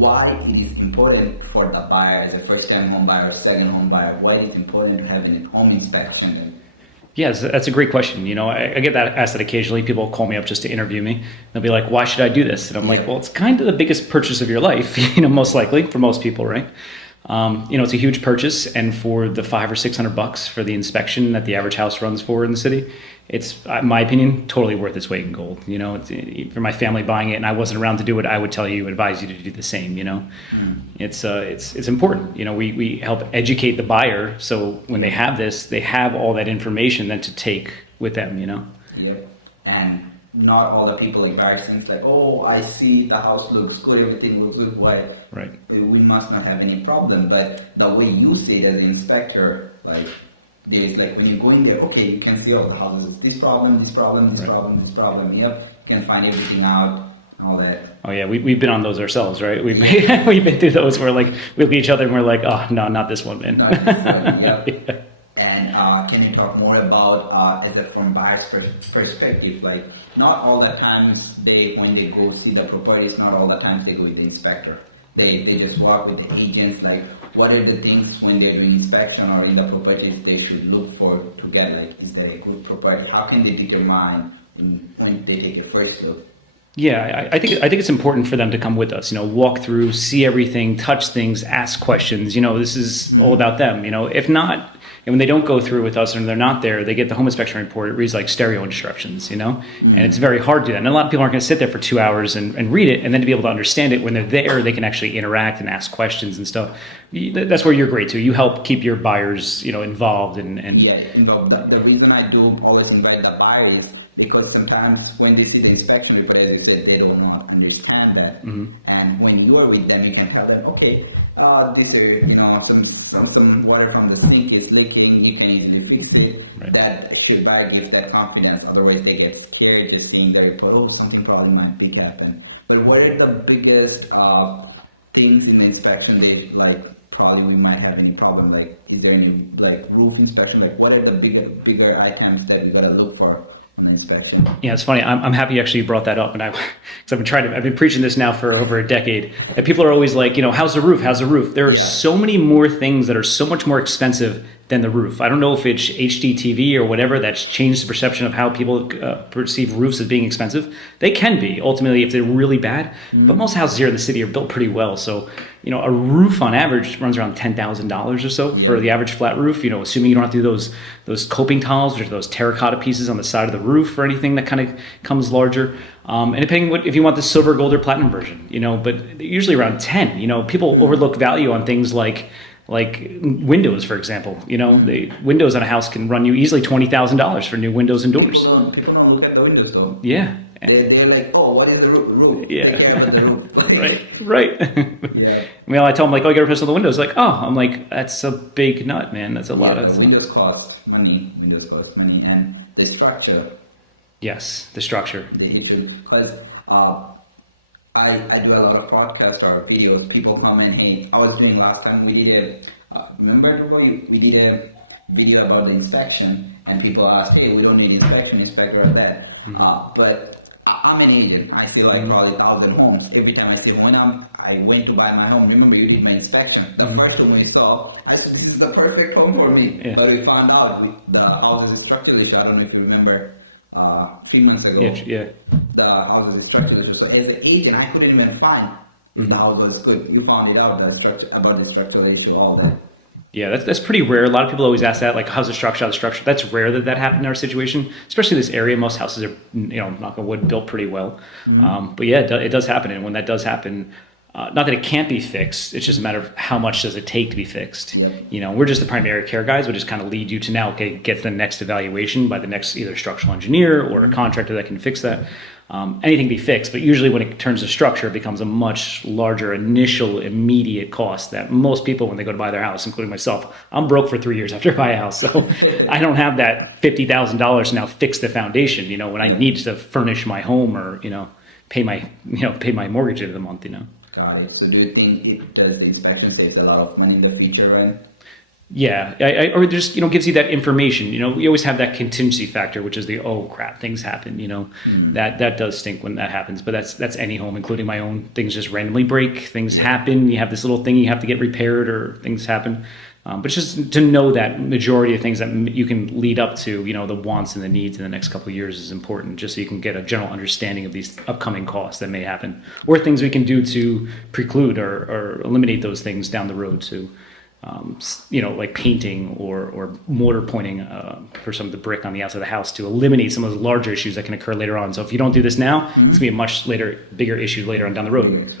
why it is important for the buyer, as a first-time home buyer, second home buyer, why it is important to have a home inspection. Yes, that's a great question. I get that asked that occasionally. People call me up just to interview me. They'll be like, why should I do this? And I'm like, well, it's kind of the biggest purchase of your life, most likely for most people, right? It's a huge purchase. And for the $500 or $600 for the inspection that the average house runs for in the city, it's, in my opinion, totally worth its weight in gold. For my family buying it and I wasn't around to do it, I would advise you to do the same, It's important. We help educate the buyer. So when they have this, they have all that information then to take with them, Yep. And not all the people in buyers think like, oh, I see the house looks good, everything looks good, why? Right. We must not have any problem. But the way you see it as an inspector, like, there's like when you go in there, okay, you can see all the houses, this problem, this problem, this problem, this problem. Yep, you can find everything out, all that. Oh yeah, we've been on those ourselves, right? We've been through those where like we look at each other and we're like, oh no, not this one, man. Not this one, yep. Yeah. And can you talk more about as a from buyer's perspective? Like, not all the times when they go see the properties, not all the times they go with the inspector. They just work with the agents. Like, what are the things when they're doing inspection or in the properties they should look for to get, like, is there a good property? How can they determine when they take a first look? Yeah, I think it's important for them to come with us. Walk through, see everything, touch things, ask questions. This is all about them. If not. And when they don't go through with us and they're not there, they get the home inspection report. It reads like stereo instructions, And it's very hard to do that. And a lot of people aren't going to sit there for 2 hours and read it, and then to be able to understand it when they're there, they can actually interact and ask questions and stuff. That's where you're great too. You help keep your buyers, involved and. Yeah, the reason I do always invite the buyers because sometimes when they see the inspection report, as you said, they don't understand that. Mm-hmm. And when you are with them, you can tell them, okay. This is, some water from the sink is leaking, you can easily fix it. Right. That should buyer gives that confidence, otherwise they get scared just seeing the report, oh, something problem might be happen. But what are the biggest things in the inspection that, like, probably we might have any problem, like, is there any, like, roof inspection, like, what are the bigger items that you gotta look for? Inspection. Yeah, it's funny. I'm happy you brought that up, and because I've been preaching this now for over a decade. And people are always like, how's the roof? How's the roof? There are so many more things that are so much more expensive than the roof. I don't know if it's HDTV or whatever that's changed the perception of how people perceive roofs as being expensive. They can be ultimately if they're really bad, but most houses here in the city are built pretty well. So a roof on average runs around $10,000 or so for the average flat roof. Assuming you don't have to do those coping tiles, which are those terracotta pieces on the side of the roof or anything that kind of comes larger. And depending if you want the silver, gold, or platinum version, but usually around 10. People overlook value on things like windows, for example. The windows on a house can run you easily $20,000 for new windows and doors. People don't look at the windows though. Yeah. They're like, oh, what is the roof? Yeah. Take care of the roof. Right. Yeah. I tell them, like, oh, you got to replace all the windows. Like, oh, I'm like, that's a big nut, man. That's a lot of... Windows cost money. And the structure. Yes, the structure. Because I do a lot of podcasts or videos. People comment, hey, I was doing last time, we did remember we did a video about the inspection, and people asked, hey, we don't need inspection inspector or that. Mm-hmm. But I'm an agent. I feel like probably 1,000 homes. Every time I feel I went to buy my home, remember you did my inspection. The first one we saw, I said, this is the perfect home for me. Yeah. But we found out all the structural issue, I don't know if you remember, a few months ago. Yeah. The house was structural issue. So as an agent, I couldn't even find the house was good. You found it out about the structural issue, all that. Yeah, that's pretty rare. A lot of people always ask that, like, how's the structure, how's the structure? That's rare that happened in our situation, especially this area. Most houses are, knock on wood, built pretty well. Mm-hmm. But yeah, it does happen. And when that does happen, not that it can't be fixed, it's just a matter of how much does it take to be fixed. Right. We're just the primary care guys. We just kind of lead you to now, okay, get the next evaluation by the next either structural engineer or a contractor that can fix that. Anything can be fixed, but usually when it turns to structure, it becomes a much larger initial immediate cost that most people, when they go to buy their house, including myself, I'm broke for 3 years after I buy a house. So I don't have that $50,000 to now fix the foundation, when I need to furnish my home or, pay my mortgage every month, Got it. So do you think the inspection saves a lot of money in the future, right? Yeah, or just gives you that information. You always have that contingency factor, which is the oh crap, things happen. That does stink when that happens. But that's any home, including my own. Things just randomly break. Things happen. You have this little thing you have to get repaired, or things happen. But just to know that majority of things that you can lead up to, the wants and the needs in the next couple of years is important, just so you can get a general understanding of these upcoming costs that may happen, or things we can do to preclude or eliminate those things down the road too. Like painting or mortar pointing for some of the brick on the outside of the house to eliminate some of those larger issues that can occur later on. So if you don't do this now, it's going to be a much bigger issue later on down the road.